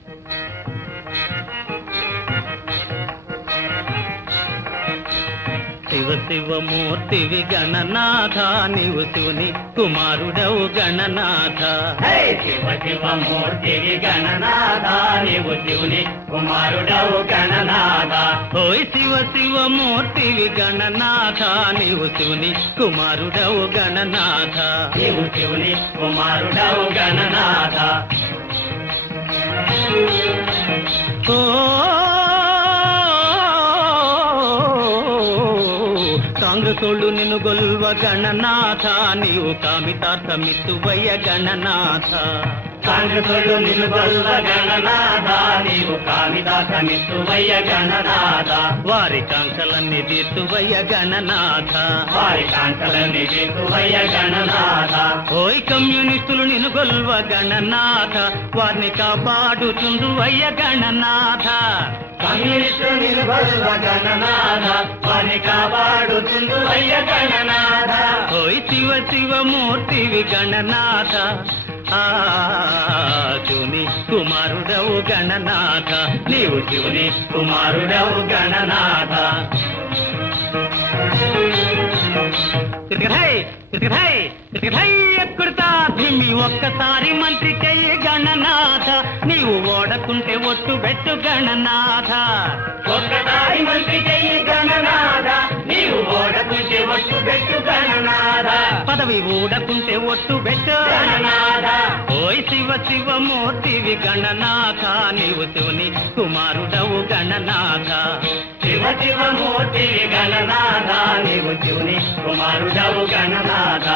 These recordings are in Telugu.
శివ శివమూర్తివి గణనాథ నీవు శివుని కుమారుడవు గణనాథ. శివ శివమూర్తివి గణనాథ నీవు శివుని కుమారుడవు గణనాథ. ఓయ్ శివ శివమూర్తివి గణనాథ నీవు శివుని కుమారుడవు గణనాథ. నీవు శివుని కుమారుడవు గణనాథ. కాంగ్రెసోళ్ళు నిన్ను గొల్వ గణనాథ నీవు కామితార్థమిత్తువయ్య గణనాథ. కాంగ్రెసోళ్ళు నిన్ను గొల్వ గణనాథ నీవు కామితార్థమిత్తువయ్య గణనాథ. వారి కాంక్షలన్నీ తీర్తువయ్య గణనాథ. వారి కాంక్షలన్నీ తీర్తువయ్య గణనాథ. ఓయ్ కమ్యూనిస్టులు నిన్ను గొల్వ గణనాథ వారిని కాపాడుతుందువయ్య గణనాథ. కమ్యూనిస్టులు నిన్ను గొల్వ గణనాథ వారిని కాపాడుతుందువయ్య గణనాథ. ఓయ్ శివ శివమూర్తివి గణనాథ శివుని కుమారుడవు గణనాథ. నీవు శివుని కుమారుడవు గణనాథ. ఎక్కడుతా భీమి ఒక్కసారి మంత్రి చెయ్యి గణనాథ. నీవు ఓడకుంటే ఒట్టు పెట్టు గణనాథ. ఒక్కసారి మంత్రి చెయ్యి గణనాథ. నీవు ఓడకుంటే ఒట్టు పెట్టు గణనాథ. పదవి ఊడకుంటే ఒట్టు పెట్టు గణనాథ. ఓయ్ శివ శివమూర్తివి గణనాథ నీవు శివుని కుమారుడవు గణనాథ. శివ శివమూర్తివి గణనాథ నీవు శివుని కుమారుడవు గణనాథ.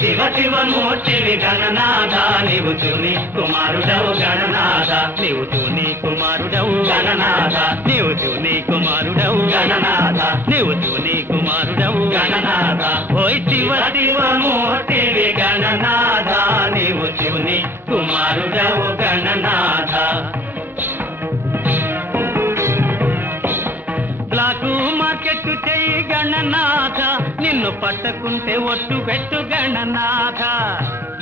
శివ శివమూర్తివి గణనాథ నీవు శివుని కుమారుడవు గణనాథ. నీవు శివుని కుమారుడవు గణనాథ. నీవు శివుని కుమారుడవు గణనాథ. నీవు శివుని కుమారుడవు గణనాథ. ఓయ్ శివ శివమూర్తివి గణనాథ నీవు శివుని కుమారుడవు గణనాథ. బ్లాకు మార్కెట్ చెయ్యి గణనాథ నిన్ను పట్టకుంటే ఒట్టు పెట్టు గణనాథ.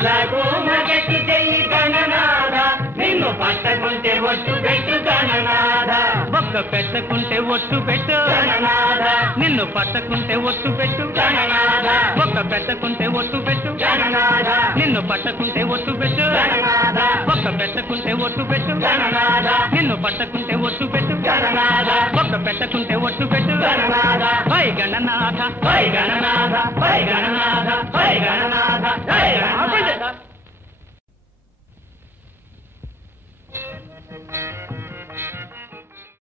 బ్లాకు మార్కెట్ చెయ్యి గణనాథ నిన్ను పట్టకుంటే ఒట్టు పెట్టు గణనాథ. బొక్క పెట్టకుంటే ఒట్టు పెట్టు గణనాథ. నిన్ను పట్టకుంటే ఒట్టు పెట్టు గణనాథ. బొక్క పెట్టకుంటే ఒట్టు పెట్టు గణనాథ. నిన్ను పట్టకుంటే ఒట్టు పెట్టు గణనాథ. బొక్క పెట్టకుంటే ఒట్టు పెట్టు గణనాథ. నిన్ను పట్టకుంటే ఒట్టు పెట్టు గణనాథ. బొక్క పెట్టకుంటే ఒట్టు పెట్టు Gananatha. High Gananatha high Gananatha. High Gananatha. High Gananatha.